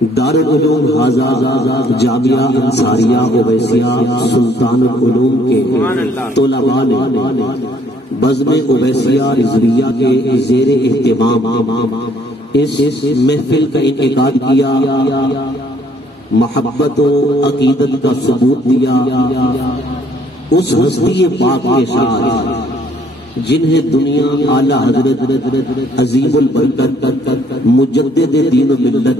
دارالعلوم حاضہ جامعہ انصاریہ اویسیہ سلطان العلوم کے طلباء نے بزم اویسیہ رضویہ کے زیر اہتمام اس محفل کا انعقاد کیا، محبت و عقیدت کا ثبوت دیا اس ہستی پاک کے ساتھ جنہیں دنیا اعلی حضرت عظیم البرکت مجدد دین و ملت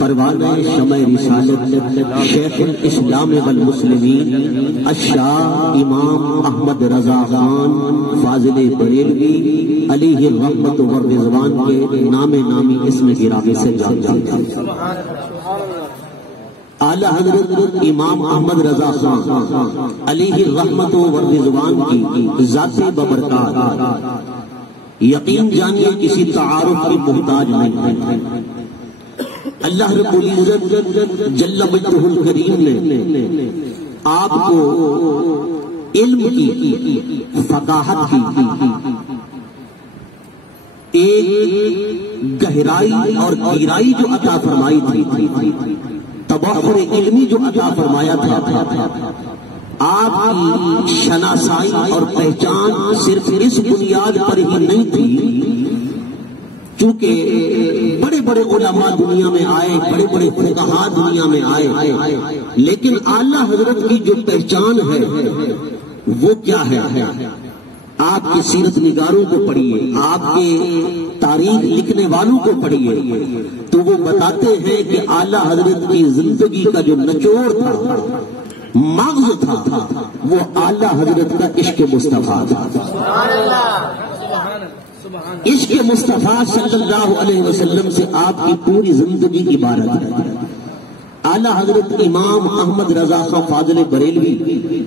پروانہ شمع رسالت شیخ الاسلام والمسلمین الشاہ امام احمد رضا خان فاضل بریلوی علیہ الرحمت والرضوان کے نام نامی اسم گرامی سے جان جاتا اعلی حضرت امام احمد رضا خان علیہ الرحمت والرضوان کی ذاتی ببرکات یقین جانیے کسی تعارف کی محتاج نہیں۔ اللہ رب العزت جل مجدہ الکریم نے آپ کو علم کی فقاہت کی ایک گہرائی اور گہرائی جو عطا فرمائی تھی، تبحر علمی جو عطا فرمایا تھا، آپ کی شناسائی اور پہچان صرف اس بنیاد پر ہی نہیں تھی چونکہ بڑے بڑے علماء دنیا میں آئے، بڑے بڑے فقہاء دنیا میں آئے، لیکن اعلیٰ حضرت کی جو پہچان ہے وہ کیا ہے؟ آپ کے سیرت نگاروں کو پڑھیے، آپ کے تاریخ لکھنے والوں کو پڑھیے تو وہ بتاتے ہیں کہ اعلیٰ حضرت کی زندگی کا جو نچوڑ تھا، مغز تھا، وہ اعلیٰ حضرت کا عشق مصطفیٰ تھا۔ عشق مصطفیٰ صلی اللہ علیہ وسلم سے آپ کی پوری زندگی عبارت ہے۔ اعلیٰ حضرت امام احمد رضا خان فاضل بریلوی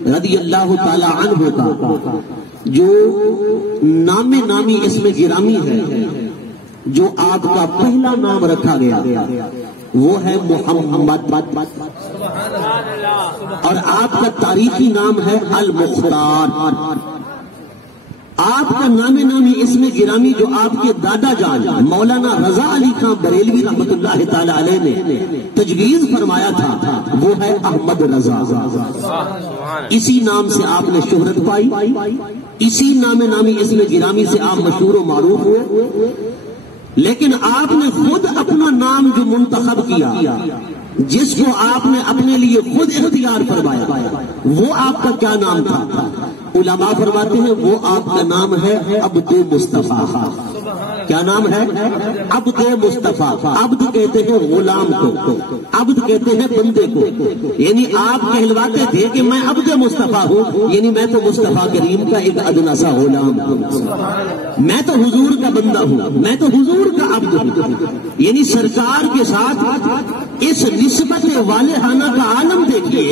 رضی اللہ تعالی عنہ کا جو نام نامی اسم گرامی ہے، جو آپ کا پہلا نام رکھا گیا وہ ہے محمد، اور آپ کا تاریخی نام ہے المختار۔ آپ کا نام نامی اسم گرامی جو آپ کے دادا جان مولانا رضا علی خان بریلوی رحمت اللہ تعالی علیہ نے تجویز فرمایا تھا، وہ ہے احمد رضا۔ اسی نام سے آپ نے شہرت پائی، اسی نام نامی اسم گرامی سے آپ مشہور و معروف ہوئے، لیکن آپ نے خود اپنا نام جو منتخب کیا، جس کو آپ نے اپنے لیے خود اختیار فرمایا، وہ آپ کا کیا نام تھا؟ علماء فرماتے ہیں وہ آپ کا نام ہے عبد مصطفیٰ۔ کیا نام ہے؟ عبد مصطفیٰ۔ عبد کہتے ہیں غلام کو، عبد کہتے ہیں بندے کو، یعنی آپ کہلواتے تھے کہ میں عبد مصطفیٰ ہوں، یعنی میں تو مصطفیٰ کریم کا ایک ادنا سا غلام ہوں، میں تو حضور کا بندہ ہوں، میں تو حضور کا عبد ہوں۔ یعنی سرکار کے ساتھ اس نسبت والہانہ کا عالم دیکھیے،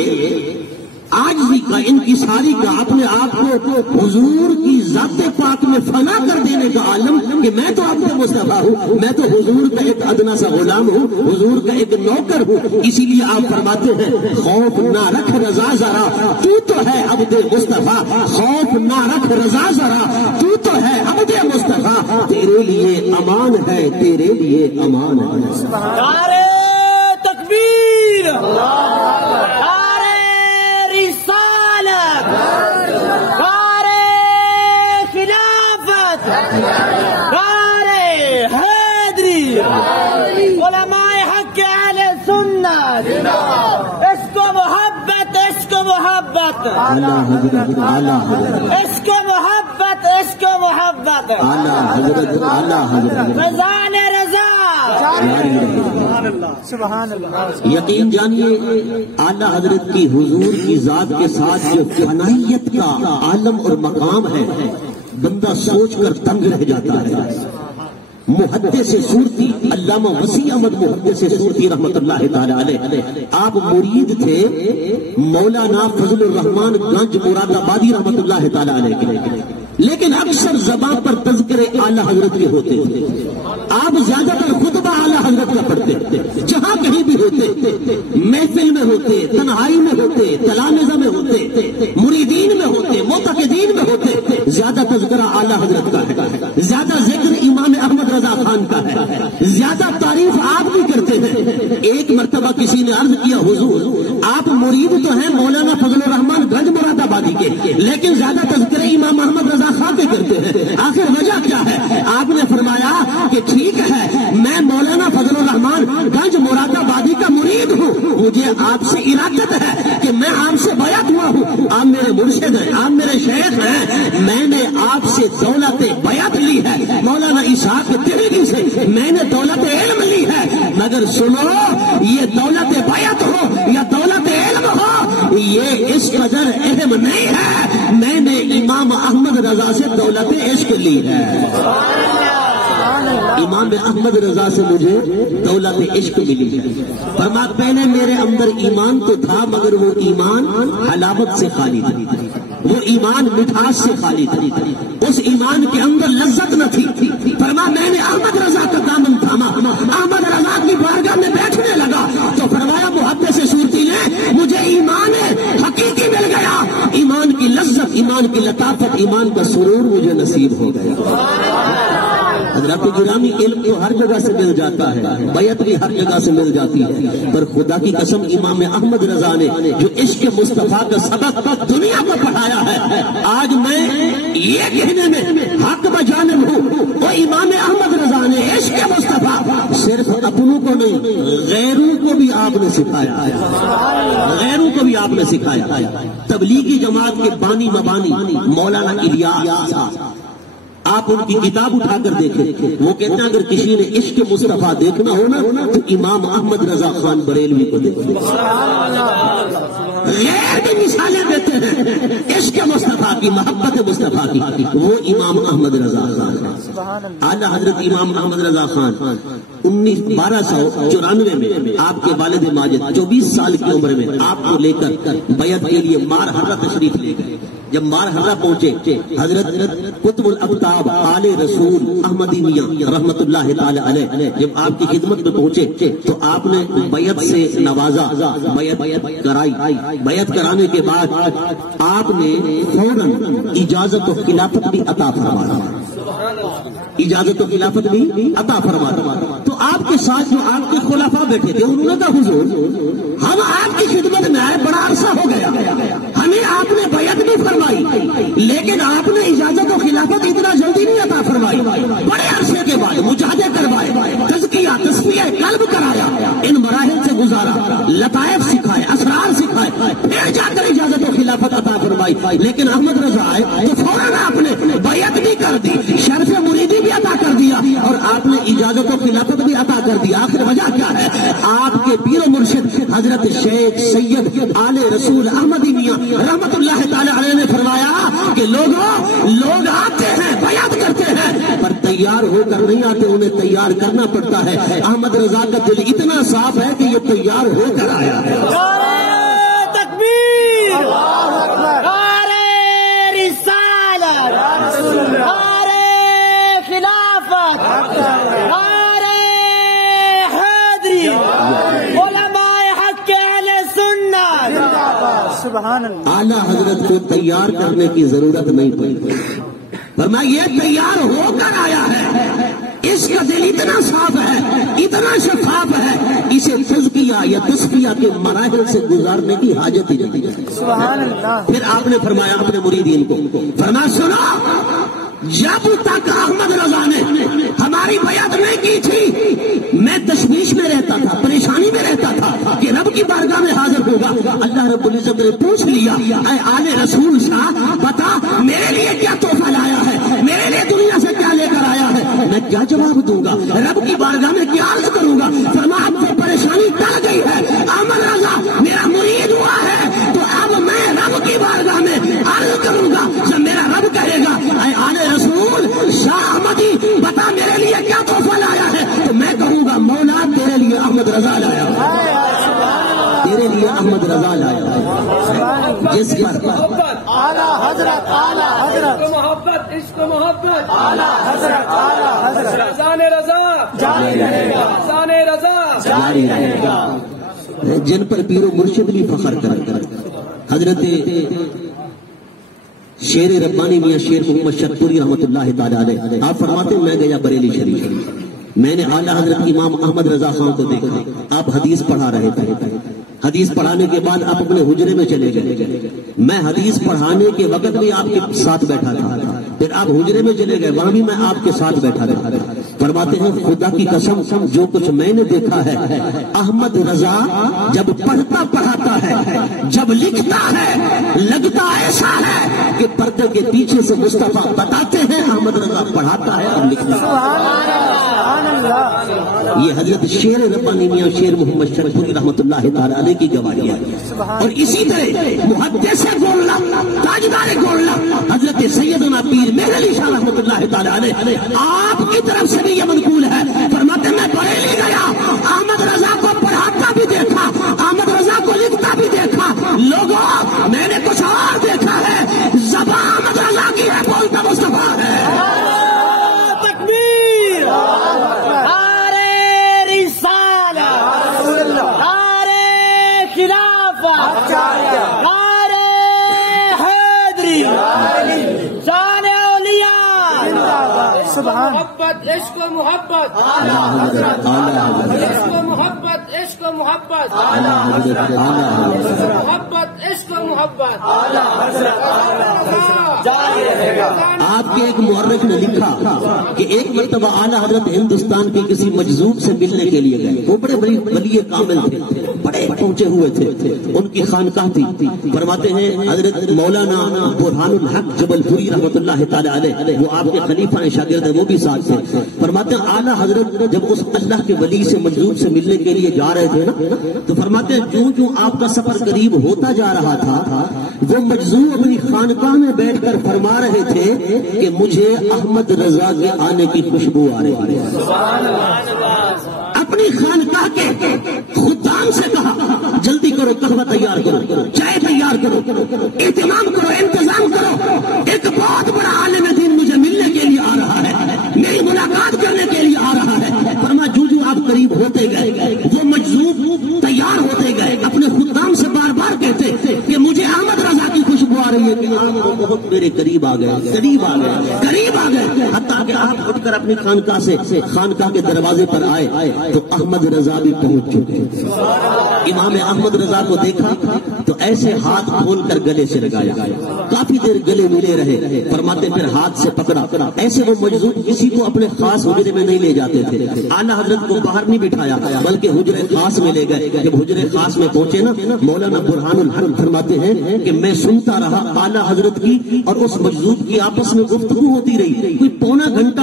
عاجزی کا، انکساری کا، اپنے آپ کو حضور کی ذات پاک میں فنا کر دینے کا عالم کہ میں تو عبد مصطفیٰ ہوں، میں تو حضور کا ایک ادنا سا غلام ہوں، حضور کا ایک نوکر ہوں۔ اسی لیے آپ فرماتے ہیں خوف نہ رکھ رضا ذرا تو تو ہے عبد مصطفیٰ، خوف نہ رکھ رضا ذرا تو تو ہے عبد مصطفیٰ، تیرے لیے امان ہے، تیرے لیے امان ہے۔ نعرہ تکبیر، علماء حق اہل سنت، عشق و محبت، عشق و محبت، اعلیٰ حضرت، اعلیٰ حضرت، عشق و محبت، عشق و محبت، اعلیٰ حضرت، اعلیٰ حضرت، رضا نے رضا۔ یقین جانیے اعلیٰ حضرت کی حضور کی ذات کے ساتھ جو فنائیت کا عالم اور مقام ہے، بندہ سوچ کر تنگ رہ جاتا ہے۔ محدث صورتی علامہ وسیع احمد محدث صورتی رحمت اللہ تعالی علیہ، آپ مرید تھے مولانا فضل الرحمان گنج مراد آبادی رحمت اللہ تعالی علیہ کے، لیکن اکثر زبان پر تذکرے اعلیٰ حضرت کے ہوتے تھے۔ آپ زیادہ تر خطبہ اعلیٰ حضرت کا پڑھتے تھے، جہاں کہیں بھی ہوتے، محفل میں ہوتے، تنہائی میں ہوتے، تلامذہ میں ہوتے، مریدین میں ہوتے، معتقدین میں ہوتے، زیادہ تذکرہ اعلیٰ حضرت کا ہے، زیادہ ذکر امام احمد رضا خان کا ہے، زیادہ تعریف آپ بھی کرتے ہیں۔ ایک مرتبہ کسی نے عرض کیا حضور آپ مرید تو ہیں مولانا فضل الرحمان گنج مراد آبادی کے، لیکن زیادہ تذکرے امام احمد رضا خان کے کرتے ہیں، آخر وجہ کیا ہے؟ آپ نے فرمایا کہ ٹھیک ہے میں مولانا فضل الرحمان گنج مراد آبادی کا مرید ہوں، مجھے آپ سے ارادت ہے کہ میں آپ سے بیعت ہوا ہوں، آپ میرے مرشد ہیں، آپ میرے شیخ ہیں، میں نے آپ سے دولت بیعت لی ہے، مولانا اسحاق دہلوی سے میں نے دولت علم لی ہے، مگر سنو یہ دولت بیعت ہو یا دولت علم ہو یہ اس قدر اہم نہیں ہے، میں نے امام احمد رضا سے دولت عشق لی ہے، امام احمد رضا سے مجھے دولت عشق ملی ہے۔ فرمایا پہلے میرے اندر ایمان تو تھا مگر وہ ایمان حلاوت سے خالی تھا، وہ ایمان مٹھاس سے خالی تھا، اس ایمان کے اندر لذت نہ تھی۔ فرمایا میں نے احمد رضا کا دامن تھاما، احمد رضا کی بارگاہ میں بیٹھنے لگا تو فرمایا محدث صورتی نے مجھے ایمان حقیقی مل گیا، ایمان کی لذت، ایمان کی لطافت، ایمان کا سرور مجھے نصیب ہو گیا۔ حضرات گرامی علم تو ہر جگہ سے مل جاتا ہے، بیعت بھی ہر جگہ سے مل جاتی ہے، پر خدا کی قسم امام احمد رضا نے جو عشق مصطفیٰ کا سبق دنیا کو پڑھایا ہے، آج میں یہ کہنے میں حق بجانب ہوں وہ امام احمد رضا نے عشق مصطفیٰ صرف اپنوں کو نہیں غیروں کو بھی آپ نے سکھایا، غیروں کو بھی آپ نے سکھایا۔ تبلیغی جماعت کے بانی مبانی مولانا الیاس صاحب، آپ ان کی کتاب اٹھا کر دیکھیں، وہ کہتے ہیں اگر کسی نے عشق مصطفیٰ دیکھنا ہونا تو امام احمد رضا خان بریلوی کو دیکھیں، غیر بھی مثالیں دیتے ہیں عشق مصطفیٰ کی، محبت مصطفیٰ کی، وہ امام احمد رضا خان۔ اعلیٰ حضرت امام احمد رضا خان 1294 میں آپ کے والد ماجد 24 سال کی عمر میں آپ کو لے کر بیعت کے لیے مار حرہ تشریف لے گئے۔ جب مار حرہ پہنچے حضرت قطب الابطاب آل رسول احمدی میاں رحمت اللہ تعالی علیہ جب آپ کی خدمت میں پہنچے تو آپ نے بیعت سے نوازا، بیعت کرائی، بیعت کرانے کے بعد آپ نے فوراً اجازت و خلافت بھی عطا فرمایا، اجازت و خلافت بھی عطا فرمایا۔ تو آپ کے ساتھ جو آپ کے خلفاء بیٹھے تھے انہوں نے کہا حضور ہم آپ کی خدمت میں آئے بڑا عرصہ ہو گیا، ہمیں آپ نے بیعت بھی فرمائی لیکن آپ نے اجازت و خلافت اتنا جلدی نہیں عطا فرمائی، بڑے عرصے کے بعد مجاہدے کروائے، تزکیہ تصفیہ قلب کرایا، ان مراحل سے گزارا، لطائف سکھائے، اسرار سکھائے، پھر جا کر اجازت و خلافت عطا فرمائی۔ لیکن احمد رضا آئے تو فوراً آپ نے بیعت بھی کر دی، شرف مریدی بھی عطا کر دیا اور آپ نے اجازت و خلافت بھی عطا کر دیا۔ آخر وجہ کیا ہے؟ آپ کے پیر و مرشد حضرت شیخ سید آل رسول احمدی میاں رحمت اللہ تعالی علیہ نے فرمایا کہ لوگ آتے ہیں بیعت کرتے ہیں پر تیار ہو کر نہیں آتے، انہیں تیار کرنا پڑتا ہے۔ احمد رضا کا دل اتنا صاف ہے کہ یہ تیار ہو کر آیا ہے۔ تکبیر، نعرہ رسالت، نعرہ خلافت، نعرہ حیدری، علماء حق اہل سنت، سبحان اللہ۔ اعلیٰ حضرت کو تیار کرنے کی ضرورت نہیں پڑی، فرمایا یہ تیار ہو کر آیا ہے، اس کا دل اتنا صاف ہے، اتنا شفاف ہے، اسے تزکیہ یا تصفیہ کے مراحل سے گزارنے کی حاجت ہی نہیں ہے۔ سبحان اللہ۔ پھر آپ نے فرمایا اپنے مریدین کو، فرمایا سنو جب تک احمد رضا نے ہماری بیعت نہیں کی تھی میں تشویش میں رہتا تھا، پریشانی میں رہتا تھا کہ رب کی بارگاہ میں حاضر ہوگا۔ اللہ رب العزت نے پوچھ لیا اے آل رسول صاحب بتا میرے لیے کیا تحفہ لایا ہے، میرے لیے دنیا سے کیا لے کر آیا ہے، میں کیا جواب دوں گا، رب کی بارگاہ میں کیا عرض کروں گا۔ فرمایا اب تو پریشانی ٹل گئی ہے، احمد رضا میرا مرید ہوا ہے تو اب میں رب کی بارگاہ میں عرض کروں گا۔ جب میرا رب کہے گا اے آل رسول شاہ احمدی بتا میرے لیے کیا تحفہ لایا ہے، تو میں کہوں گا مولا تیرے لیے احمد رضا لایا ہے، تیرے لیے احمد رضا لایا ہے، جس پر اعلیٰ حضرت، اعلیٰ حضرت، محبت، عشق محبت، اعلیٰ حضرت، اعلیٰ حضرت، رضان رضا جاری رہے گا، رضان رضا جاری رہے گا، جن پر پیر و مرشد بھی فخر کر حضرت شیر ربانی میاں شیر محمد شتپوری رحمت اللہ تعالی علیہ آپ فرماتے ہیں میں گیا بریلی شریف، میں نے اعلیٰ حضرت امام احمد رضا خان کو دیکھا، آپ حدیث پڑھا رہے تھے، حدیث پڑھانے کے بعد آپ اپنے حجرے میں چلے گئے، میں حدیث پڑھانے کے وقت بھی آپ کے ساتھ بیٹھا تھا، پھر آپ حجرے میں چلے گئے، وہاں بھی میں آپ کے ساتھ بیٹھا رہا۔ فرماتے ہیں خدا کی قسم جو کچھ میں نے دیکھا ہے، احمد رضا جب پڑھتا پڑھاتا ہے، جب لکھتا ہے، لگتا ایسا ہے کہ پردے کے پیچھے سے مصطفیٰ بتاتے ہیں احمد رضا پڑھاتا ہے اور لکھتا ہے۔ یہ حضرت شیر ربانی میاں شیر محمد شرفی رحمۃ اللہ تعالی علیہ کی گواہی ہے۔ اور اسی طرح محدث گولڑا، تاجدار گولڑا حضرت سیدنا پیر مہر علی شاہ رحمۃ اللہ تعالی علیہ آپ کی طرف سے بھی یہ منقول ہے، فرماتے میں بریلی گیا، احمد رضا کو پڑھاتا بھی دیکھا، احمد رضا کو لکھتا بھی دیکھا، لوگوں میں نے کچھ اور دیکھا ہے، زبان احمد رضا کی ہے، بولتا مصطفیٰ ہے۔ محبت عشق و محبت، عشق و محبت، عشق و محبت، محبت عشق و محبت۔ آپ کے ایک مورخ نے لکھا کہ ایک مرتبہ اعلیٰ حضرت ہندوستان کے کسی مجذوب سے ملنے کے لیے گئے، وہ بڑے ولی کامل تھے، بڑے پہنچے ہوئے تھے، ان کی خانقاہ تھی۔ فرماتے ہیں حضرت مولانا برہان الحق جبل پوری رحمۃ اللہ تعالی علیہ، وہ آپ کے خلیفہ شاگرد ہیں، وہ بھی ساتھ تھے۔ فرماتے ہیں اعلیٰ حضرت جب اس اللہ کے ولی سے مجذوب سے ملنے کے لیے جا رہے تھے نا، تو فرماتے ہیں جو جو آپ کا سفر قریب ہوتا جا رہا تھا، وہ مجذوب اپنی خانقاہ میں بیٹھ کر فرما رہے تھے کہ مجھے احمد رضا کے آنے کی خوشبو آ رہی ہے۔ اپنی خانقاہ کے خدام سے کہا جلدی کرو، قہوہ تیار کرو، چائے تیار کرو، اہتمام کرو، انتظام کرو، ایک بہت بڑا عالم دین مجھے ملنے کے لیے آ رہا ہے، میری ملاقات کرنے کے لیے آ رہا ہے۔ فرمایا جو جو آپ قریب ہوتے گئے وہ مجذوب تیار ہوتے گئے، اپنے خدام سے بار بار کہتے کہ مجھے احمد رضا کی خوشبو آ رہی ہے، کہ آپ بہت میرے قریب آ گئے، قریب آ گئے، قریب آ گئے، حتیٰ کہ آپ اٹھ کر اپنی خانقاہ سے خانقاہ کے دروازے پر آئے تو احمد رضا بھی پہنچ چکے۔ امام احمد رضا کو دیکھا تو ایسے ہاتھ کھول کر گلے سے لگایا، کافی دیر گلے ملے رہے، فرماتے پھر ہاتھ سے پکڑا، ایسے وہ مجذوب کسی کو اپنے خاص حجرے میں نہیں لے جاتے تھے، اعلیٰ حضرت کو باہر نہیں بٹھایا بلکہ حجرے خاص میں لے گئے۔ جب حجرے خاص میں پہنچے نا، مولانا برہان الحق فرماتے ہیں کہ میں سنتا رہا اعلیٰ حضرت کی اور اس مجذوب کی آپس میں گفتگو ہوتی رہی، کوئی پونا گھنٹہ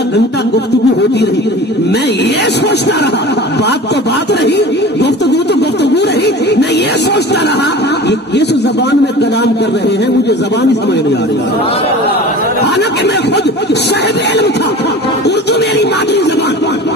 گفتگو ہوتی رہی، میں یہ سوچتا رہا، بات تو بات رہی، گفتگو تو گفتگو رہی، میں یہ سوچتا رہا یہ کس زبان میں کلام کر رہے ہیں، مجھے زبان ہی سمجھ نہیں آ رہی، حالانکہ میں خود صاحب علم تھا، اردو میری مادری زبان،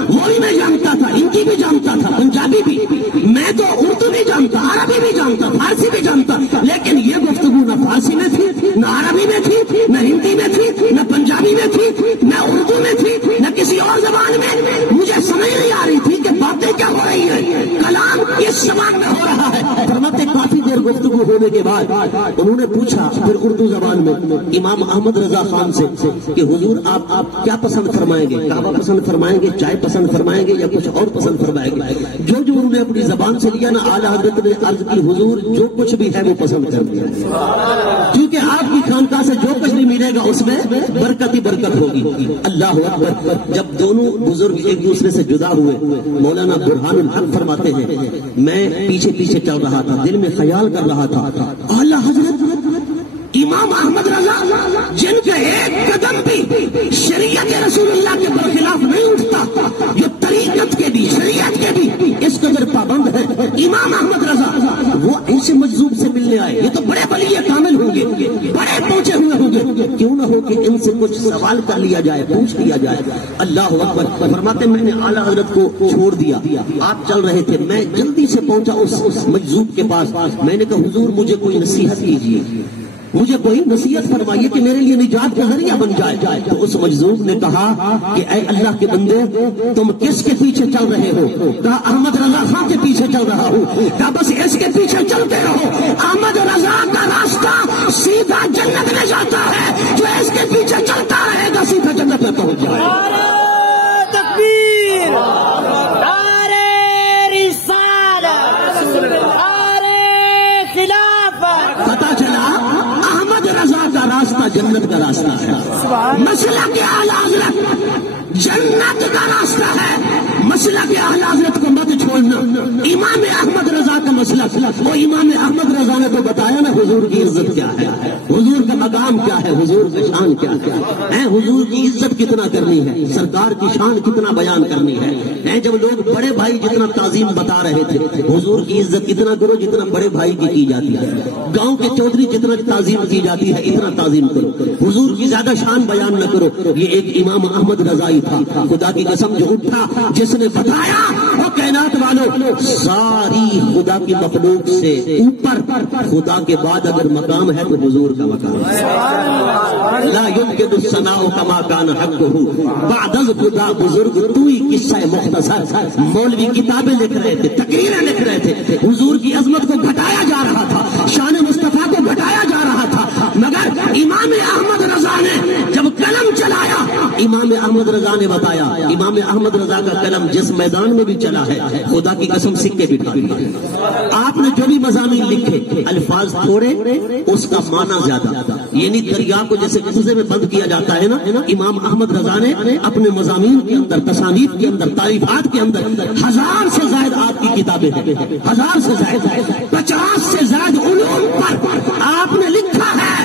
وہ بھی میں جانتا تھا، ہندی بھی جانتا تھا، پنجابی بھی، میں تو اردو بھی جانتا، عربی بھی جانتا، فارسی بھی جانتا، لیکن یہ گفتگو نہ فارسی میں تھی، نہ عربی میں تھی، نہ ہندی میں تھی، نہ پنجابی میں تھی، نہ اردو میں تھی، نہ کسی اور زبان میں، مجھے سمجھ نہیں آ رہی تھی کہ باتیں کیا ہو رہی ہیں، کلام کس زبان میں ہو رہا ہے۔ فرماتے کافی دیر گفتگو ہونے کے بعد انہوں نے پوچھا پھر اردو زبان میں امام احمد رضا خان سے کہ حضور آپ کیا پسند فرمائیں گے، قہوہ پسند فرمائیں گے، چائے پسند فرمائیں گے یا کچھ اور پسند فرمائیں گے؟ جو انہوں نے اپنی زبان سے لیا نا، اعلیٰ حضرت نے عرض کی حضور جو کچھ بھی ہے وہ پسند کر دیا، کیونکہ آپ کی خانقاہ سے جو کچھ بھی ملے گا اس میں برکت ہی برکت ہوگی۔ اللہ اکبر۔ جب دونوں بزرگ ایک دوسرے سے جدا ہوئے، مولانا برہان الحق فرماتے ہیں میں پیچھے پیچھے چل رہا تھا، دل میں خیال کر رہا تھا اعلیٰ حضرت امام احمد رضا جن کا ایک قدم بھی شریعت رسول اللہ کے برخلاف نہیں اٹھتا، جو طریقت کے بھی شریعت کے بھی اس قدر پابند ہے، امام احمد رضا وہ ایسے مجذوب سے ملنے آئے، یہ تو بڑے ولی کامل ہوں گے، بڑے پہنچے ہوئے ہوں گے، کیوں نہ ہو کہ ان سے کچھ سوال کر لیا جائے، پوچھ لیا جائے۔ اللہ اکبر۔ فرماتے میں نے اعلیٰ حضرت کو چھوڑ دیا، آپ چل رہے تھے، میں جلدی سے پہنچا اس مجذوب کے پاس، میں نے کہا حضور مجھے کوئی نصیحت کیجیے، مجھے کوئی نصیحت فرمائیے کہ میرے لیے نجات کا ذریعہ بن جائے۔ تو اس مجذوب نے کہا کہ اے اللہ کے بندے تم کس کے پیچھے چل رہے ہو؟ کہا احمد رضا خان کے پیچھے چل رہا ہوں۔ کہا بس اس کے پیچھے چلتے رہو، احمد رضا کا راستہ سیدھا جنت میں جاتا ہے، جو اس کے پیچھے چلتا رہے گا سیدھا جنت میں پہنچ جائے۔ تکبیر تکبیر، نعرہ رسالت، نعرہ خلافت۔ پتا چلا احمد رضا کا راستہ جنت کا راستہ ہے، مسلک اعلی حضرت جنت کا راستہ ہے، مسلک اعلی حضرت کو مت چھوڑنا۔ امام احمد رضا کا مسلک، وہ امام احمد رضا نے تو بتایا نا حضور کی عزت کیا ہے، حضور کا مقام کیا ہے، حضور کی شان کیا ہے، حضور کی عزت کتنا کرنی ہے، سرکار کی شان کتنا بیان کرنی ہے۔ جب لوگ بڑے بھائی جتنا تعظیم بتا رہے تھے، حضور کی عزت اتنا کرو جتنا بڑے بھائی کی جاتی ہے، گاؤں کے چودھری جتنا تعظیم کی جاتی ہے اتنا تعظیم کرو، حضور کی زیادہ شان بیان نہ کرو۔ یہ ایک امام احمد رضا ہی تھا، خدا کی قسم جو اٹھا جس نے بتایا، وہ کائنات والوں ساری خدا کی مخلوق سے اوپر، خدا کے بعد اگر مقام ہے تو حضور کا مقام ہے۔ لا يمكن الثناء كما كان حقه بعد الخدا بزرگ تو ہی قصہ مختصر۔ مولوی کتابیں لکھ رہے تھے، تقریریں لکھ رہے تھے، حضور کی عظمت کو گھٹایا جا رہا تھا، شان مصطفیٰ کو گھٹایا جا رہا تھا، مگر امام احمد رضا نے جب قلم چلایا، امام احمد رضا نے بتایا، امام احمد رضا کا قلم جس میدان میں بھی چلا ہے خدا کی قسم سکے بٹھا دیے۔ آپ نے جو بھی مضامین لکھے الفاظ تھوڑے اس کا معنی زیادہ، یعنی دریا کو جیسے قصے میں بند کیا جاتا ہے نا، امام احمد رضا نے اپنے مضامین کے اندر، تصانیف کے اندر، تعریفات کے اندر 1000 سے زائد آپ کی کتابیں ہیں، 1000 سے زائد، 50 سے زائد علوم پر آپ نے لکھا ہے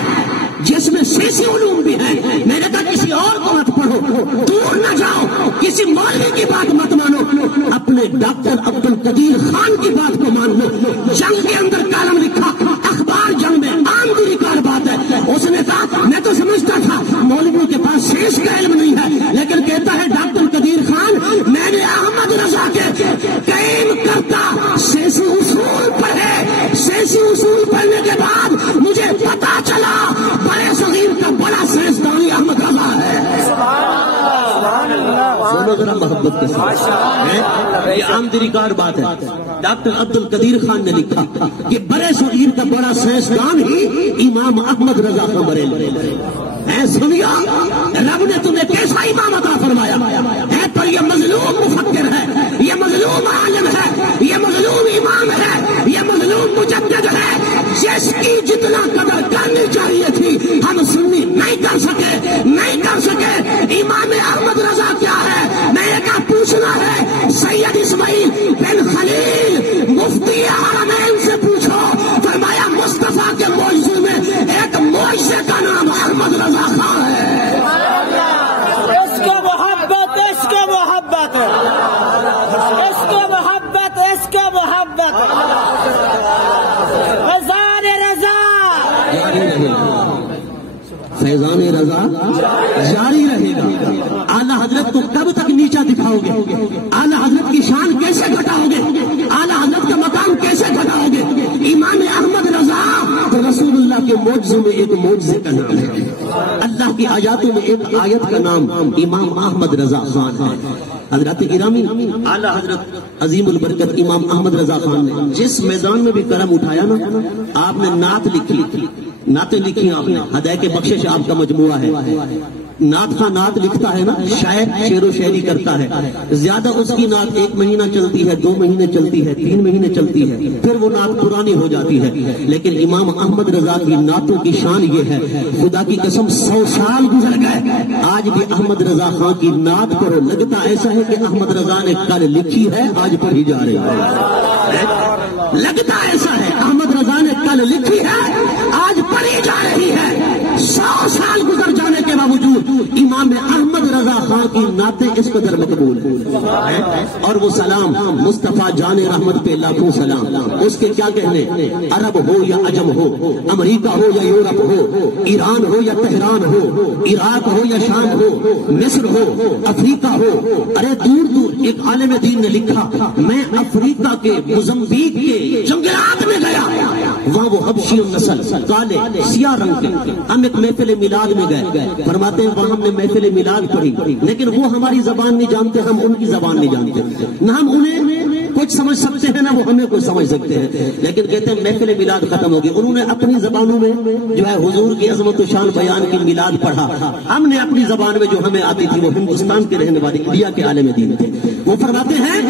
جس میں سیاسی علوم بھی ہے۔ میں نے کہا کسی اور کو مت پڑھو، دور نہ جاؤ، کسی مولوی کی بات مت مانو، اپنے ڈاکٹر عبد القدیر خان کی بات کو مان لو۔ جنگ کے اندر کالم لکھا، اخبار جنگ میں عام دلی کار بات ہے۔ اس نے کہا میں تو سمجھتا تھا مولویوں کے پاس سیاس کا علم نہیں ہے، لیکن کہتا ہے ڈاکٹر قدیر خان میں نے احمد رضا کے قائم کرتا سیاسی اصول پڑھے، سیاسی اصول پڑھنے کے بعد مجھے پتا چلا بڑے صغیر کا بڑا سائنسدان احمد رضا ہے۔ سنو ذرا محبت کے ساتھ، یہ عام ریکارڈ بات ہے۔ ڈاکٹر عبد القدیر خان نے لکھا کہ بڑے صغیر کا بڑا سائنسدان ہی امام احمد رضا کا بریلوی ہے۔ سنیا رب نے تمہیں کیسا امام عطا فرمایا ہے، پر یہ مظلوم مفکر ہے، یہ مظلوم عالم ہے، یہ مظلوم امام ہے، یہ مظلوم مجدد ہے، جس کی جتنا قدر کرنی چاہیے تھی ہم سنی نہیں کر سکے۔ امام احمد رضا کیا ہے، میں نے کہا پوچھنا ہے سید اسماعیل بن خلیل مفتی حرمین سے پوچھو، فرمایا مصطفیٰ کے معجزے میں ایک معجزے کا نام احمد رضا خان ہے۔ اس کو محبت، اس کو محبت، اس کو محبت، اس کو محبت، فیضان رضا، فیضان رضا جاری رہے گا۔ اعلیٰ حضرت کو کب تک نیچا دکھاؤ گے؟ اعلیٰ حضرت کی شان کیسے گھٹاؤ گے؟ اعلیٰ حضرت کا مقام کیسے گھٹاؤ گے؟ امام احمد رضا رسول اللہ کے معجزے میں ایک معجزے کا نام ہے، اللہ کی آیاتوں میں ایک آیت کا نام امام احمد رضا خان ہے۔ حضرت گرامی اعلیٰ حضرت عظیم البرکت امام احمد رضا خان نے جس میدان میں بھی قلم اٹھایا نا، آپ نے نعت لکھی، نعتیں لکھی آپ نے، ہدایت کے بخشش آپ کا مجموعہ ہے۔ نعت کا نعت لکھتا ہے نا، شاعر شعر و شاعری کرتا ہے، زیادہ اس کی نعت 1 مہینہ چلتی ہے، 2 مہینے چلتی ہے، 3 مہینے چلتی ہے، پھر وہ نعت پرانی ہو جاتی ہے۔ لیکن امام احمد رضا کی نعتوں کی شان یہ ہے، خدا کی قسم 100 سال گزر گئے، آج بھی احمد رضا خان کی نعت پڑھو لگتا ایسا ہے کہ احمد رضا نے کل لکھی ہے آج پڑھی جا رہی ہے، لگتا ایسا ہے احمد رضا نے کل لکھی ہے آج پڑھی جا رہی ہے۔ 100 سال گزر جانے کے باوجود امام احمد رضا خان کی نعتیں اس قدر مقبول ہیں، اور وہ سلام مصطفیٰ جان رحمت پہ لاکھوں سلام۔ اس کے کیا کہنے، عرب ہو یا عجم ہو، امریکہ ہو یا یورپ ہو، ایران ہو یا تہران ہو، عراق ہو یا شام ہو، مصر ہو، افریقہ ہو، ارے دور دور ایک عالم دین نے لکھا میں افریقہ کے موزمبیق کے جنگلات میں گیا، وہاں وہ حبشی نسل کالے سیاہ رنگ کے، ہم ایک محفل میلاد میں گئے، فرماتے ہیں وہاں ہم نے محفل میلاد پڑھی، لیکن وہ ہماری زبان نہیں جانتے، ہم ان کی زبان نہیں جانتے، نہ ہم انہیں کچھ سمجھ سکتے ہیں نہ وہ ہمیں کچھ سمجھ سکتے ہیں، لیکن کہتے ہیں محفل میلاد ختم ہو گئی، انہوں نے اپنی زبانوں میں جو ہے حضور کی عظمت و شان بیان کی، میلاد پڑھا، ہم نے اپنی زبان میں جو ہمیں آتی تھی، وہ ہندوستان کے رہنے والے انڈیا کے عالم دین تھے، وہ فرماتے ہیں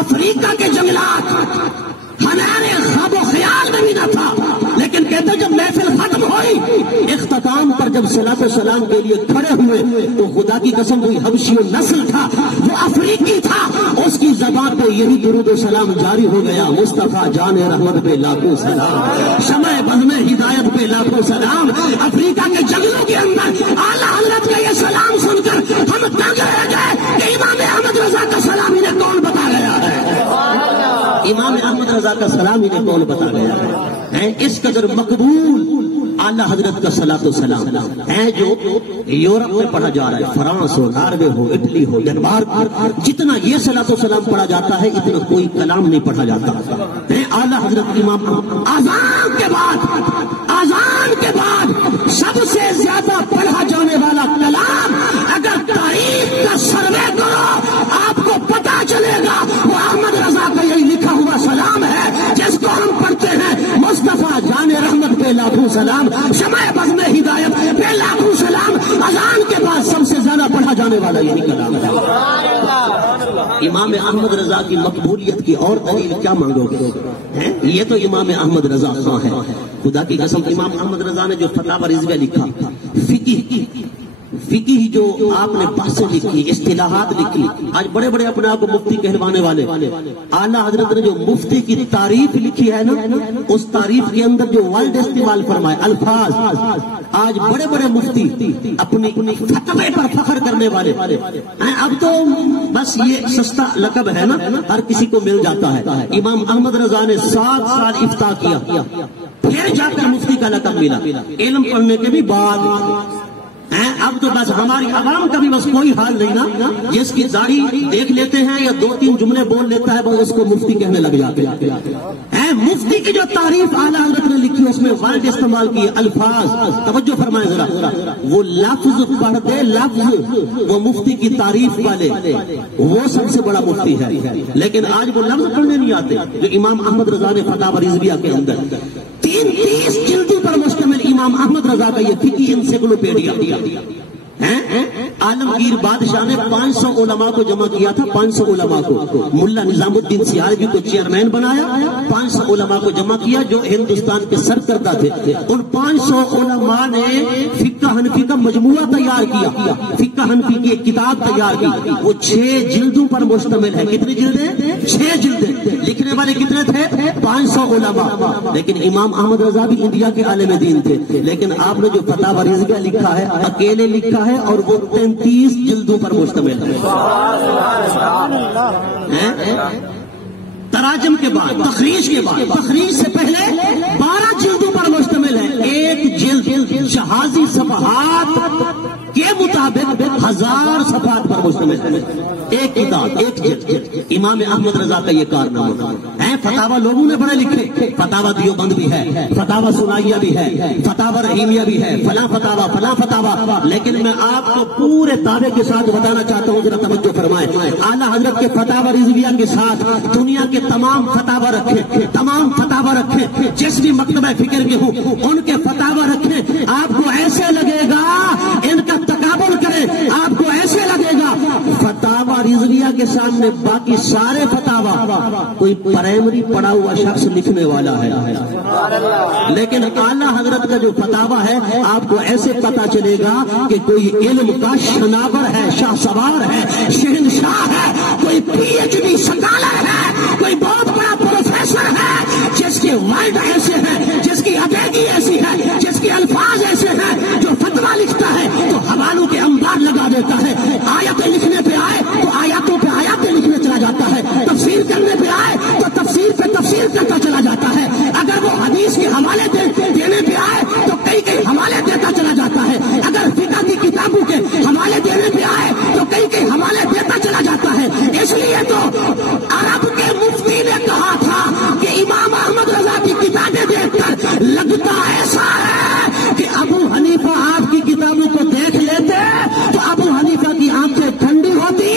افریقہ کے جنگلات ہمارے خواب و خیال میں بھی نہ تھا، لیکن کہتے جب محفل ختم ہوئی، اختتام پر جب صلاۃ و سلام کے لیے کھڑے ہوئے تو خدا کی قسم کوئی حبشی نسل تھا، وہ افریقی تھا، اس کی زبان پہ یہی درود و سلام جاری ہو گیا، مصطفیٰ جان رحمت پہ لاکھوں سلام، شمع بزم ہدایت پہ لاکھوں سلام۔ افریقہ کے جنگلوں کے اندر اعلیٰ حضرت کا یہ سلام سن کر ہم تنگ رہ گئے کہ امام احمد رضا کا سلام انہیں کون بتا گیا ہے، امام احمد رضا کا سلام انہیں کون بتا گیا ہے، اس قدر مقبول اعلیٰ حضرت کا صلاۃ و سلام ہے جو یورپ میں پڑھا جا رہا ہے، فرانس ہو، ناروے ہو، اٹلی ہو، ڈنمارک، جتنا یہ صلاۃ و سلام پڑھا جاتا ہے اتنا کوئی کلام نہیں پڑھا جاتا ہے۔ اعلیٰ حضرت امام اذان کے بعد سب سے زیادہ پڑھا جانے والا کلام، اگر تاریخ کا سروے کرو آپ کو پتا چلے گا وہ احمد رضا کا یہی لکھا ہوا سلام ہے جس کو ہم پڑھتے ہیں، مصطفیٰ جان رحمت پہ لاکھوں سلام، شمع بزم ہدایت پہ لاکھوں سلام۔ اذان کے بعد سب سے زیادہ پڑھا جانے والا یہی کلام ہے۔ امام احمد رضا کی مقبولیت کی اور دلیل کیا مانگو گے؟ یہ تو امام احمد رضا خاں ہے، خدا کی قسم۔ امام احمد رضا نے جو فتاوی رضویہ لکھا، فقہ جو آپ نے بحثیں لکھی، اصطلاحات لکھی، آج بڑے بڑے اپنے آپ کو مفتی کہلوانے والے، اعلیٰ حضرت نے جو مفتی کی تعریف لکھی ہے نا، اس تعریف کے اندر جو ورڈ استعمال فرمائے، الفاظ، آج بڑے بڑے مفتی اپنی فتوے پر فخر کرنے والے، اب تو بس یہ سستا لقب ہے نا، ہر کسی کو مل جاتا ہے۔ امام احمد رضا نے 7 سال افتاء کیا، پھر جا کر مفتی کا لقب ملا، علم پڑھنے کے بھی بعد۔ اب تو بس ہماری عوام کا بھی بس کوئی حال نہیں نا، جس کی داڑھی دیکھ لیتے ہیں یا 2-3 جملے بول لیتا ہے بس اس کو مفتی کہنے لگ جاتے ہیں۔ مفتی کی جو تعریف اعلیٰ حضرت نے لکھی اس میں ورڈ استعمال کیے، الفاظ، توجہ فرمائیں ذرا، وہ لفظ پڑھ دے، لفظ، وہ مفتی کی تعریف والے وہ سب سے بڑا مفتی ہے، لیکن آج وہ لفظ پڑھنے نہیں آتے جو امام احمد رضا نے فتاوی رضویہ کے اندر 30 جلدوں پر مشتمل امام احمد رضا کا یہ فقہی انسائکلوپیڈیا عالمگیر بادشاہ نے 500 علماء کو جمع کیا تھا، 500 علماء کو ملا نظام الدین سیالوی کو چیئرمین بنایا، 500 علماء کو جمع کیا جو ہندوستان کے سرکردہ تھے، ان 500 علماء نے فقہ حنفی کا مجموعہ تیار کیا، فقہ حنفی کی ایک کتاب تیار کی، وہ 6 جلدوں پر مشتمل ہے۔ کتنی جلدیں؟ 6 جلدیں۔ لکھنے والے کتنے تھے؟ 500 علماء، لیکن امام احمد رضا بھی انڈیا کے عالم دین تھے، لیکن آپ نے جو فتاوی رضویہ لکھا ہے اکیلے لکھا ہے اور وہ 33 جلدوں پر مشتمل ہے۔ تراجم کے بعد، تخریج کے بعد، تخریج سے پہلے 12 جلدوں پر مشتمل ہے۔ ایک جلد شہازی صفحات کے مطابق 1000 صفحات پر مشتمل ہے، ایک کتاب، ایک جلد۔ امام احمد رضا کا یہ کارنامہ ہے۔ فتاوی لوگوں نے بڑے لکھے، فتاوی دیوبند بھی ہے، فتاوی سنائیہ بھی ہے، فتاوی رحیمیہ بھی ہے، فلاں فتاوی، لیکن میں آپ کو پورے دعوے کے ساتھ بتانا چاہتا ہوں، ذرا توجہ فرمائیں، اعلیٰ حضرت کے فتاوی رضویہ کے ساتھ دنیا کے تمام فتاوی رکھیں، جس بھی مکتبہ فکر کے ہوں ان کے فتاوی رکھیں، آپ کو ایسے لگے گا، ان کا تقابل کریں، آپ کو ایسے لگے گا فتاوی رضویہ کے سامنے باقی سارے فتاوی کوئی پرائمری پڑھا ہوا شخص لکھنے والا ہے، لیکن اعلیٰ حضرت کا جو فتاوی ہے آپ کو ایسے پتا چلے گا کہ کوئی علم کا شناور ہے، شاہ سوار ہے، شہنشاہ ہے، کوئی PhD سکالر ہے، کوئی بہت بڑا پروفیسر ہے، جس کے ورڈ ایسے ہیں، جس کی ادائیگی ایسی ہے، جس کے الفاظ ایسے ہیں، جو فتویٰ لکھتا ہے تو حوالوں کے انبار لگا دیتا ہے، آیتیں لکھنے پہ آئے تو آیاتوں پہ آیاتیں لکھنے چلا جاتا ہے، تفسیر کرنے پہ آئے تو تفسیر پہ تفسیر کرتا چلا جاتا ہے، اگر وہ حدیث کے حوالے دینے پہ آئے تو کئی حوالے دیتا چلا جاتا ہے، اگر فقہ کی کتابوں کے حوالے دینے پہ آئے تو کئی حوالے دیتا چلا جاتا ہے۔ اس لیے تو عرب کے مفتی نے کہا تھا کہ امام احمد رضا کی کتابیں دیکھ کر لگتا ایسا ہے کہ ابو حنیفہ آپ کی کتابوں کو دیکھ لیتے تو ابو حنیفہ کی آنکھیں ٹھنڈی ہوتی،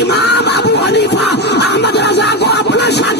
امام ابو حنیفہ احمد رضا کو اپنا شاگرد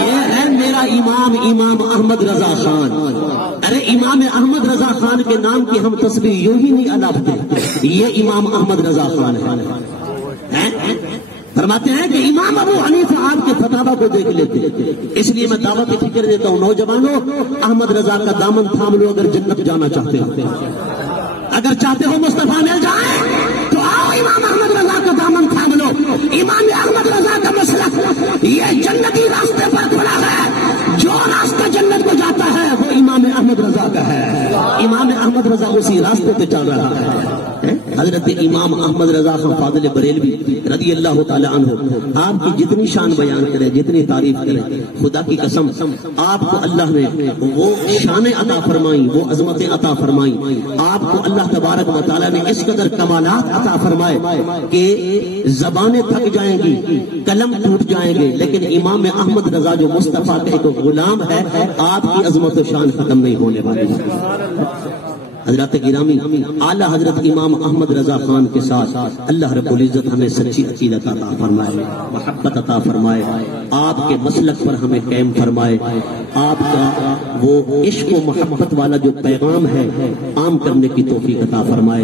یہ ہے میرا امام امام احمد رضا خان. ارے امام احمد رضا خان کے نام کی ہم تصویر یوں ہی نہیں الاپتے. یہ امام احمد رضا خان ہے. فرماتے ہیں کہ امام ابو حنیفہ آپ کے فتاوا کو دیکھ لیتے. اس لیے میں دعوت کی فکر دیتا ہوں نوجوانوں، احمد رضا کا دامن تھام لو اگر جنت جانا چاہتے ہو. اگر چاہتے ہو مصطفیٰ مل جائے تو آؤ امام احمد رضا کا دامن تھام لو. امام احمد رضا کا مسلک یہ جنتی راستے پر کھڑا ہے. جو راستہ جنت کو جاتا ہے وہ امام احمد رضا کا ہے. امام احمد رضا اسی راستے پہ چل رہا ہے. حضرت امام احمد رضا خان فاضل بریلوی رضی اللہ تعالی عنہ، آپ کی جتنی شان بیان کرے، جتنی تعریف کرے، خدا کی قسم آپ کو اللہ نے وہ شان عطا فرمائی، وہ عظمت عطا فرمائی. آپ کو اللہ تبارک و تعالی نے اس قدر کمالات عطا فرمائے کہ زبانیں تھک جائیں گی، قلم ٹوٹ جائیں گے، لیکن امام احمد رضا جو مصطفیٰ کا ایک غلام ہے، آپ کی عظمت و شان ختم نہیں ہونے والی. حضرات گرامی، اعلیٰ حضرت امام احمد رضا خان کے ساتھ اللہ رب العزت ہمیں سچی عقیدت عطا فرمائے، محبت عطا فرمائے، آپ کے مسلک پر ہمیں قائم فرمائے. آپ کا وہ عشق و محبت والا جو پیغام ہے عام کرنے کی توفیق عطا فرمائے.